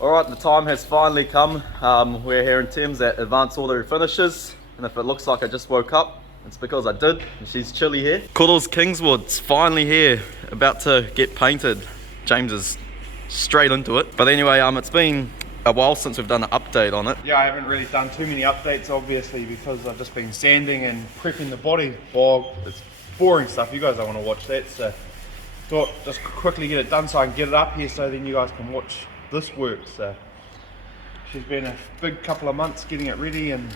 Alright, the time has finally come. We're here in Thames at Advanced Auto Finishes, and if it looks like I just woke up, it's because I did, and she's chilly here. HZ Kingswood's finally here, about to get painted. James is straight into it. But anyway, it's been a while since we've done an update on it. Yeah, I haven't really done too many updates, obviously, because I've just been sanding and prepping the body. Bog, it's boring stuff. You guys don't want to watch that, so thought just quickly get it done so I can get it up here so then you guys can watch this work. So she's been a big couple of months getting it ready and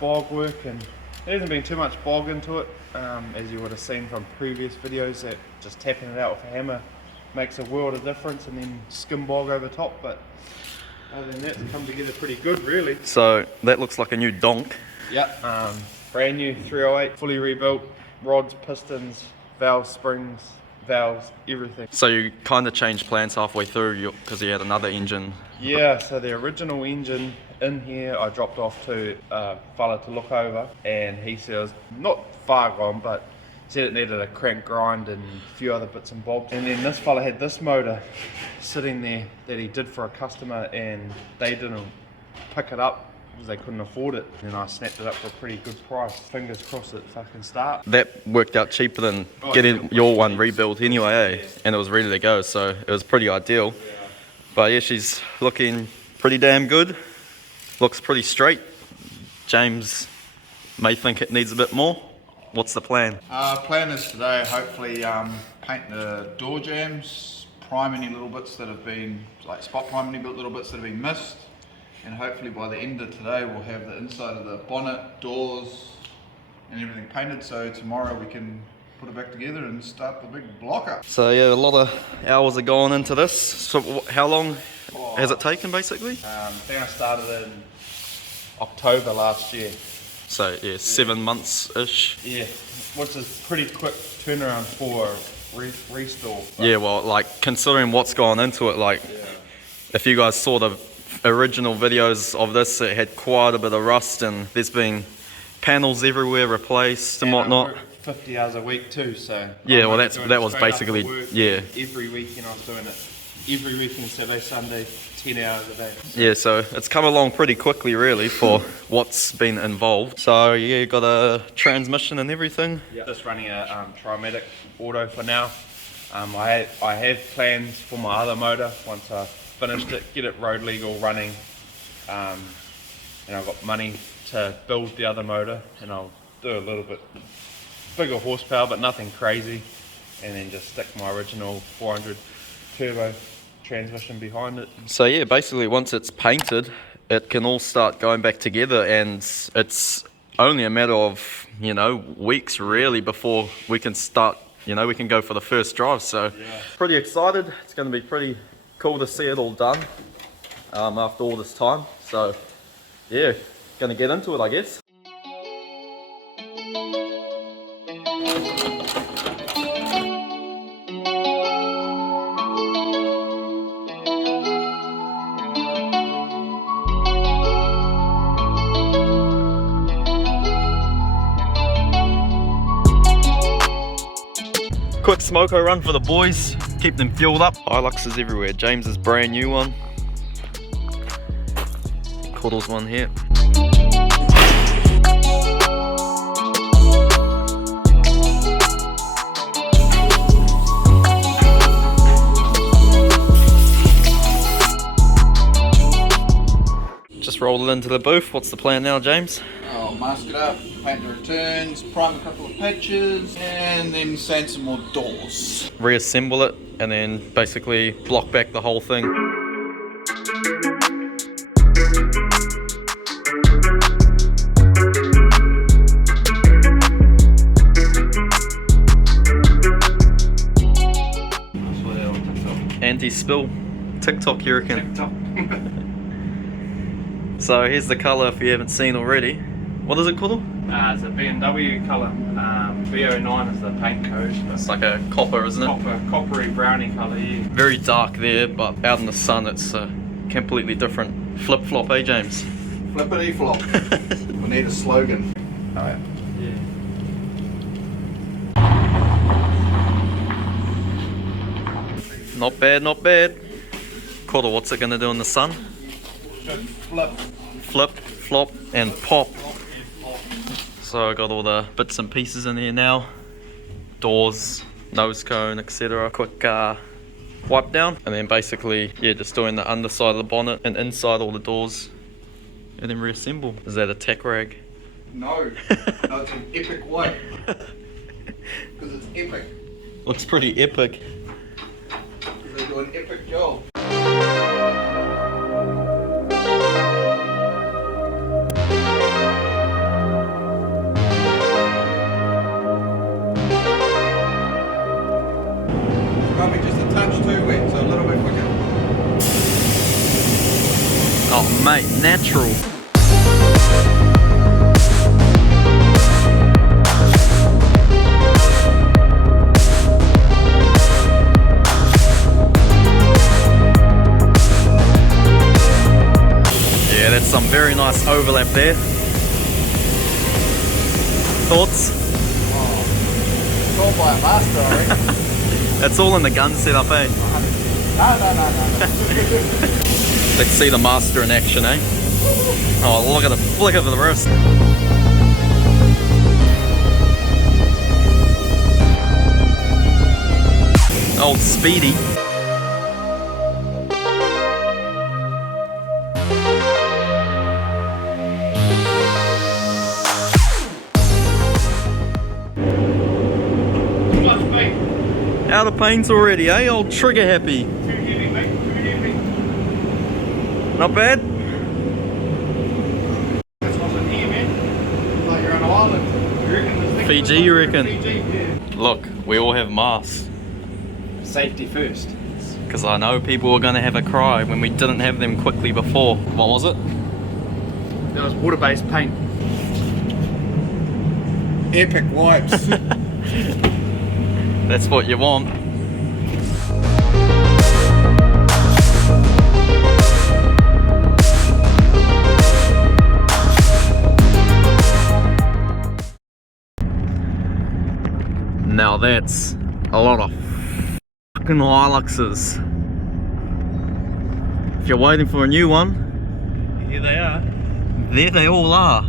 bog work, and there hasn't been too much bog into it, as you would have seen from previous videos, that just tapping it out with a hammer makes a world of difference, and then skim bog over top. But other than that, it's come together pretty good, really. So that looks like a new donk. Yep, brand new 308, fully rebuilt, rods, pistons, valves, springs, valves, everything. So you kind of changed plans halfway through because you had another engine. Yeah, so the original engine in here I dropped off to a fella to look over, and he said it was not far gone, but said it needed a crank grind and a few other bits and bobs. And then this fella had this motor sitting there that he did for a customer, and they didn't pick it up because they couldn't afford it, and I snapped it up for a pretty good price. Fingers crossed it fucking start. That worked out cheaper than getting your one rebuilt anyway, eh? And it was ready to go, so it was pretty ideal. But yeah, she's looking pretty damn good. Looks pretty straight. James may think it needs a bit more. What's the plan? Plan is today, hopefully paint the door jambs, prime any little bits that have been, like spot prime any little bits that have been missed, and hopefully by the end of today we'll have the inside of the bonnet, doors and everything painted, so tomorrow we can put it back together and start the big blocker. So yeah, a lot of hours are going into this. So how long has it taken basically? I think I started in October last year. So yeah, 7 months-ish. Yeah, which is pretty quick turnaround for a restore. Yeah, well, like considering what's gone into it, like if you guys saw the original videos of this, it had quite a bit of rust, and there's been panels everywhere replaced and whatnot. I work 50 hours a week too, so yeah, well that was basically every weekend I was doing it. Every weekend, Saturday, Sunday, 10 hours a day. Yeah, so it's come along pretty quickly really for what's been involved. So yeah, you got a transmission and everything. Yeah. Just running a Trimatic auto for now. I have plans for my other motor once I finished it, get it road legal running, and I've got money to build the other motor, and I'll do a little bit bigger horsepower but nothing crazy, and then just stick my original 400 turbo transmission behind it. So yeah, basically once it's painted, it can all start going back together, and it's only a matter of, weeks really before we can start, we can go for the first drive. So pretty excited. It's going to be pretty cool to see it all done after all this time. So yeah, going to get into it, I guess. Quick smoko run for the boys, keep them fueled up. Hiluxes everywhere. James's brand new one. Cuddles one here. Just rolled it into the booth. What's the plan now, James? I'll mask it up, paint the returns, prime a couple of patches, and then sand some more doors. Reassemble it and then basically block back the whole thing. Anti-spill TikTok, you reckon? TikTok. So here's the colour if you haven't seen already. What is it called? It's a BMW colour. B09 is the paint code. It's like a copper, isn't it? Coppery brownie colour, yeah. Very dark there, but out in the sun it's a completely different flip-flop, eh James? Flippity flop. We need a slogan. Oh yeah. Not bad, not bad. Quarter, what's it gonna do in the sun? Flip, flop, and pop. So I got all the bits and pieces in here now. Doors, nose cone, etc. Quick wipe down, and then basically, yeah, just doing the underside of the bonnet and inside all the doors, and then reassemble. Is that a tack rag? No, no, it's an epic wipe. Because it's epic. Looks pretty epic. They do an epic job. Probably just a touch too wet, so a little bit quicker. Oh mate, natural. Yeah, that's some very nice overlap there. Thoughts? It's all by a master, I reckon. That's all in the gun setup, eh? No. Let's see the master in action, eh? Oh, look at the flick of the wrist. Old Speedy. Out of paint already, eh? Old trigger happy. Too heavy, mate. Too heavy. Not bad. This wasn't here, man. Like you're on an island. You reckon this thing Fiji, was you like reckon? Fiji? Yeah. Look, we all have masks. Safety first. Because I know people were going to have a cry when we didn't have them quickly before. What was it? That was water-based paint. Epic wipes. That's what you want. Now that's a lot of fucking Hiluxes. If you're waiting for a new one, Here they are. there they all are.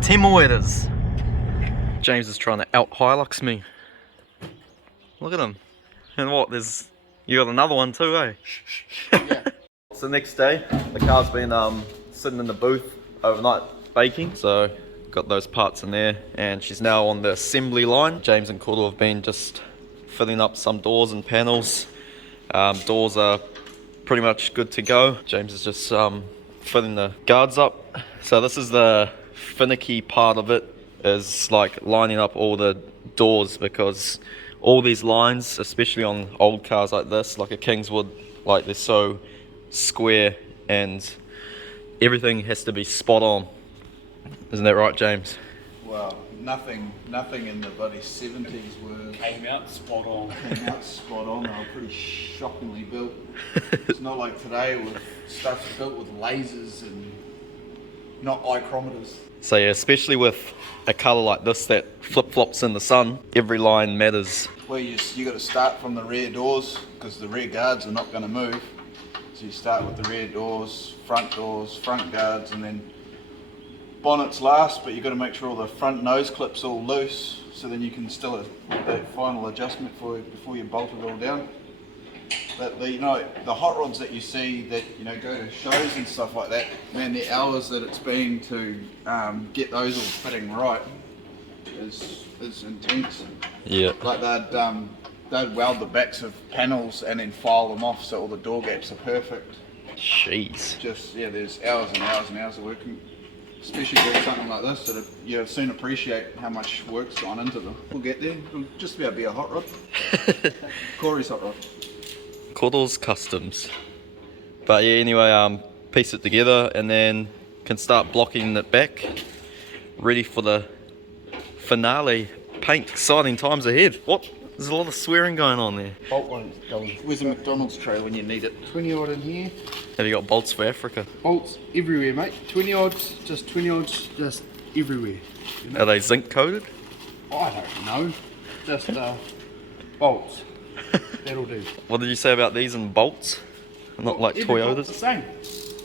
Timoedas. James is trying to out Hilux me. Look at him. And what, you got another one too, eh? Yeah. It's the next day. The car's been sitting in the booth overnight baking, so got those parts in there, and she's now on the assembly line. James and Cordell have been just filling up some doors and panels. Doors are pretty much good to go. James is just filling the guards up. So this is the finicky part of it, is like lining up all the doors, because all these lines, especially on old cars like this, like a Kingswood, like they're so square and everything has to be spot on. Isn't that right, James? Well, nothing in the bloody 70s were Came out spot on. spot on. They were pretty shockingly built. It's not like today with stuff's built with lasers and not ichrometers. So yeah, especially with a colour like this that flip-flops in the sun, every line matters. Well, you got to start from the rear doors because the rear guards are not going to move. So you start with the rear doors, front guards, and then bonnets last, but you've got to make sure all the front nose clips all loose, so then you can still have that final adjustment before you bolt it all down. But the hot rods that you see that go to shows and stuff like that, man, the hours that it's been to get those all fitting right is intense. Yeah. Like they'd weld the backs of panels and then file them off so all the door gaps are perfect. Jeez. Just there's hours and hours and hours of working, especially doing something like this that you'll soon appreciate how much work's gone into them. We'll get there. It'll just about be a hot rod. Corey's hot rod. Cordell's Customs. But yeah, anyway, piece it together and then can start blocking it back, ready for the finale paint. Exciting times ahead. What? There's a lot of swearing going on there. Bolt one going. Where's the McDonald's tray when you need it? 20 odd in here. Have you got bolts for Africa? Bolts everywhere, mate. 20 odds, just everywhere. Are they zinc coated? I don't know. Just bolts. That'll do. What did you say about these and bolts? Not like every bolt's Toyotas. the same.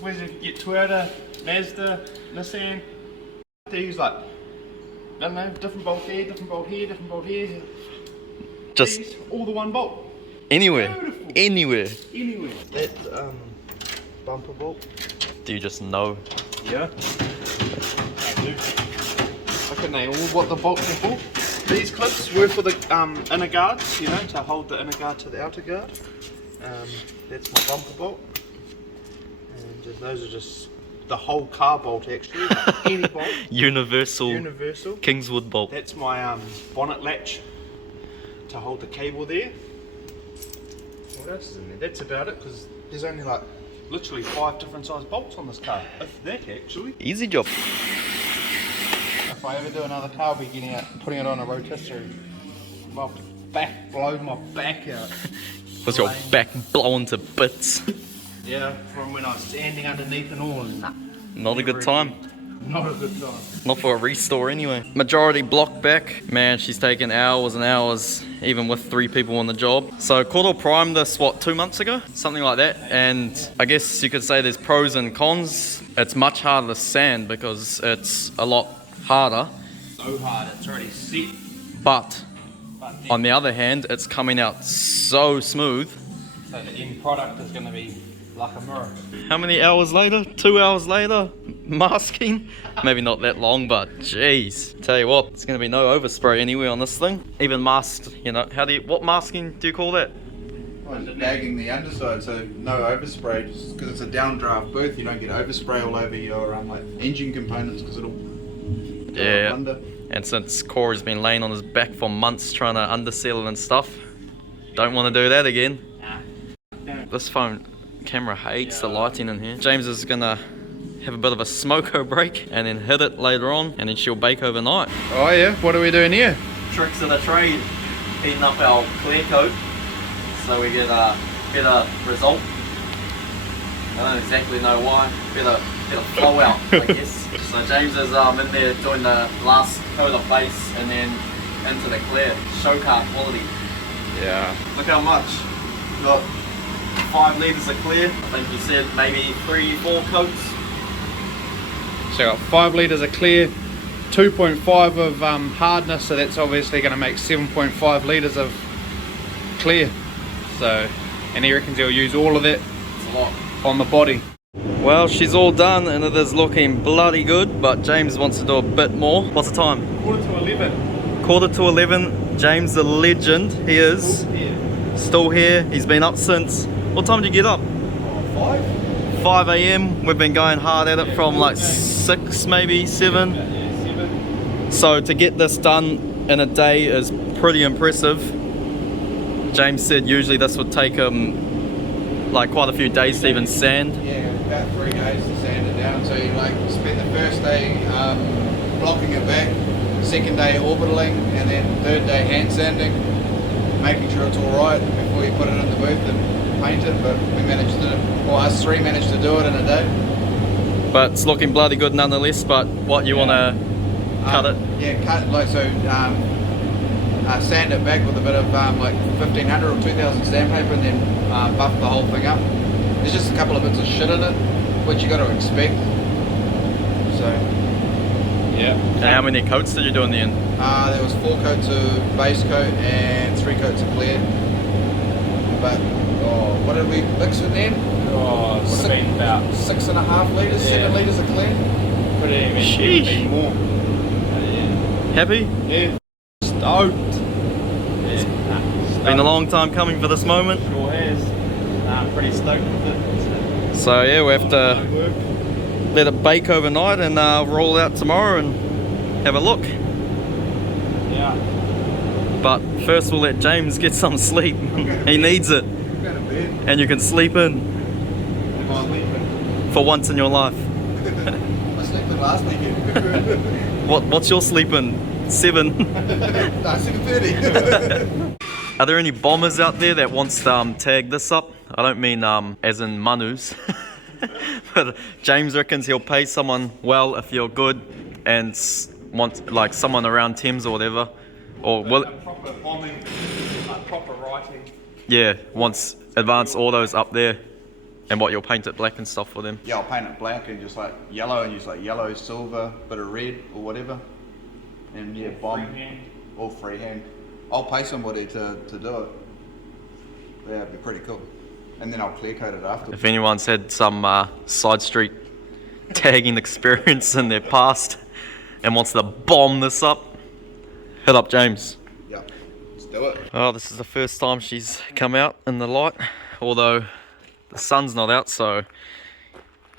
Whether you get Toyota, Mazda, Nissan, they use like, I don't know, different bolt there, different bolt here, different bolt here. Just These, all the one bolt. anywhere. Beautiful. Anywhere. Anywhere. That bumper bolt. Do you just know? Yeah. I do. I can name all what the bolts are for. These clips were for the inner guards, you know, to hold the inner guard to the outer guard. That's my bumper bolt. And those are just the whole car bolt actually. Any bolt. Universal Kingswood bolt. That's my bonnet latch to hold the cable there. What else is in there? That's about it, because there's only like literally 5 different size bolts on this car. If that actually. Easy job. If I ever do another car, I'll be putting it on a rotisserie. My back, blow my back out. Was your back blown to bits? Yeah, from when I was standing underneath and all. Nah, Not a good time. not a good time. Not for a restore anyway. Majority block back. Man, she's taken hours and hours, even with 3 people on the job. So Cordell primed this, what, 2 months ago? Something like that. And I guess you could say there's pros and cons. It's much harder to sand because it's a lot harder. So hard, it's already set. But But on the other hand, it's coming out so smooth. so the end product is going to be like a mirror. How many hours later? 2 hours later? Masking? Maybe not that long, but jeez. Tell you what, there's gonna be no overspray anywhere on this thing. Even masked, you know, what masking do you call that? Well, just bagging the underside, so no overspray, just because it's a downdraft berth, you don't get overspray all over your like engine components because it'll go Yeah. under. And since Corey's been laying on his back for months trying to undersell it and stuff, don't want to do that again. This phone camera hates the lighting in here. James is gonna have a bit of a smoko break and then hit it later on, and then she'll bake overnight. Oh yeah, what are we doing here? Tricks of the trade, heating up our clear coat so we get a better result. I don't exactly know why, better flow out I guess. So James is in there doing the last coat of base and then into the clear, show car quality. Yeah. Look how much, we've got 5 litres of clear, I think you said maybe 3-4 coats. So I got 5 litres of clear, 2.5 of hardness, so that's obviously going to make 7.5 litres of clear. So, and he reckons he'll use all of that It's a lot. on the body. Well, she's all done and it is looking bloody good, but James wants to do a bit more. What's the time? 11:15. 11:15. James the legend, he is. Still here. He's been up since, what time did you get up? 5 a.m. We've been going hard at it from like 6, maybe 7. Yeah, 7. So to get this done in a day is pretty impressive. James said usually this would take him like quite a few days to even sand. Yeah, about 3 days to sand it down. So you like spend the first day blocking it back, second day orbitaling, and then third day hand sanding, making sure it's all right before you put it in the booth and paint it. But we managed to, or us 3 managed to do it in a day. But it's looking bloody good nonetheless. But what, you want to cut it? Yeah, cut like so. Sand it back with a bit of like 1500 or 2000 sandpaper, and then buff the whole thing up. There's just a couple of bits of shit in it, which you got to expect. So Yeah. And how many coats did you do in the end? there was 4 coats of base coat and 3 coats of clear. But what did we mix with them? Oh, it would have been about 6.5 litres, 7 litres of clear. Sheesh. more. Happy? Yeah. Stoked. Yeah. Been a long time coming for this moment. Sure has. I'm pretty stoked with it. So yeah, we have to Work. let it bake overnight and roll it out tomorrow and have a look. Yeah. But first we'll let James get some sleep. He needs it. I'm going to bed. And you can sleep in for once in your life. I slept in last weekend. What's your sleep in? 7? 7:30. Are there any bombers out there that wants to tag this up? I don't mean as in Manus. But James reckons he'll pay someone well if you're good and want like someone around Thames or whatever. Or will Proper bombing, proper writing. yeah, wants advanced autos up there. And what, you'll paint it black and stuff for them? Yeah, I'll paint it black and just like yellow, and use like yellow, silver, bit of red or whatever. And yeah, bomb. Freehand. All freehand. I'll pay somebody to do it. Yeah, it'd be pretty cool. And then I'll clear coat it after. If anyone's had some side street tagging experience in their past and wants to bomb this up, hit up James. Yeah, let's do it. Oh, this is the first time she's come out in the light, although the sun's not out, so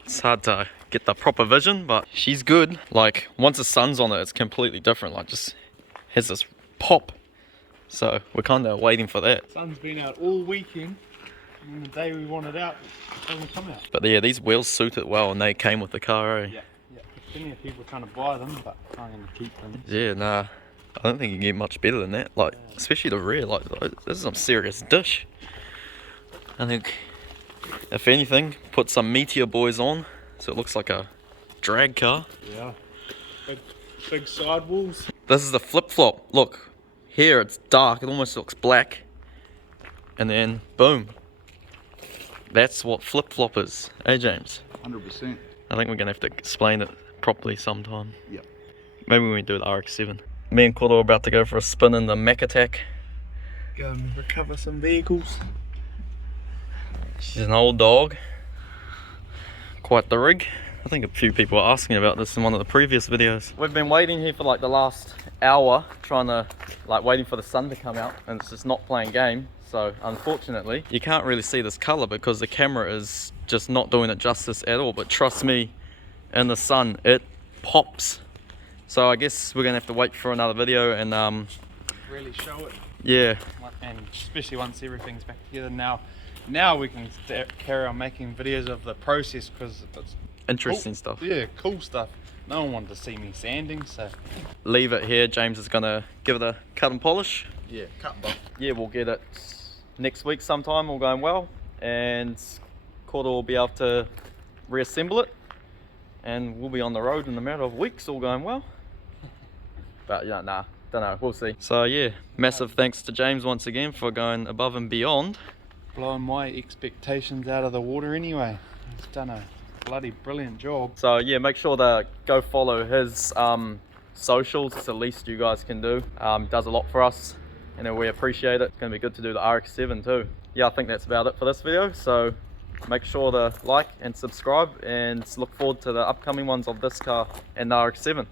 it's hard to get the proper vision, but she's good. Like, once the sun's on it, it's completely different. Like, just has this pop. So we're kind of waiting for that. Sun's been out all weekend, and the day we want it out, it doesn't come out. But yeah, these wheels suit it well, and they came with the car, eh? Yeah. There's plenty of people trying to buy them, but I'm going to keep them. Yeah, nah. I don't think you can get much better than that. Like, especially the rear. Like, this is some serious dish. I think, if anything, put some Meteor boys on, so it looks like a drag car. Yeah. Big sidewalls. This is the flip-flop. Look, here it's dark. It almost looks black. And then, boom. That's what flip-flop is. Eh, James? 100%. I think we're going to have to explain it properly sometime. Yep. Maybe when we do the RX-7. Me and Kodo are about to go for a spin in the Mac Attack. Go and recover some vehicles. She's an old dog. Quite the rig. I think a few people were asking about this in one of the previous videos. We've been waiting here for like the last hour, waiting for the sun to come out, and it's just not playing game. So unfortunately, you can't really see this color because the camera is just not doing it justice at all. But trust me, in the sun, it pops. So I guess we're gonna have to wait for another video and Really show it. yeah. And especially once everything's back together now we can carry on making videos of the process, because it's Interesting cool stuff. Yeah, cool stuff. No one wanted to see me sanding, so Leave it here. James is gonna give it a cut and polish. Yeah, cut buff. Yeah, we'll get it next week sometime, all going well, and Kodo will be able to reassemble it, and we'll be on the road in a matter of weeks, all going well. But yeah, nah, don't know, we'll see. So yeah, massive thanks to James once again for going above and beyond. blowing my expectations out of the water anyway. He's done a bloody brilliant job. So yeah, make sure to go follow his socials. It's the least you guys can do. Does a lot for us, and we appreciate it. It's going to be good to do the RX-7 too. Yeah, I think that's about it for this video. So make sure to like and subscribe, and look forward to the upcoming ones of this car and the RX-7.